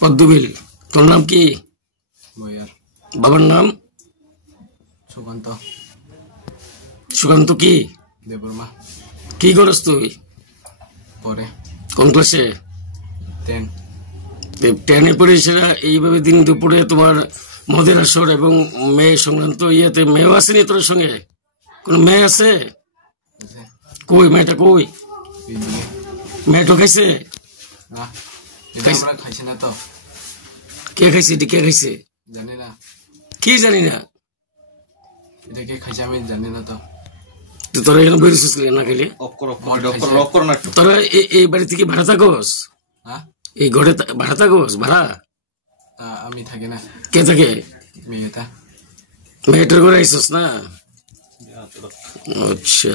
পদ্মবিল। তোর নাম কি? বাবার নাম? সুকান্ত। সুকান্ত কি? দেববর্মা। কি করস তুই? পরে কোন ক্লাসে? 10। 10-এ পড়ে সেরা এইভাবে দিন দুপুরে তোমার মদের আসর এবং মেয়ে সংক্রান্ত ইয়েতে মেয়েও আসেনি তোর সঙ্গে? কোন মেয়ে আছে? কই মেয়েটা কই? মেয়েটা খাইছে না? আমরা খাইছি না তো। কে খাইছে? এটি কে খাইছে? জানি না। কি জানি না? এটা কে খাইছে আমি জানি না তো। তোরা এখানে বেরিয়েছিস না খেলে? তোরা এই বাড়ি থেকে ভাড়া থাকোস? এই ঘরে ভাড়া থাকোস? ভাড়া আমি থাকি না। কে থাকে? মেয়েটা। মেয়েটার ঘরে আইসস না? আচ্ছা।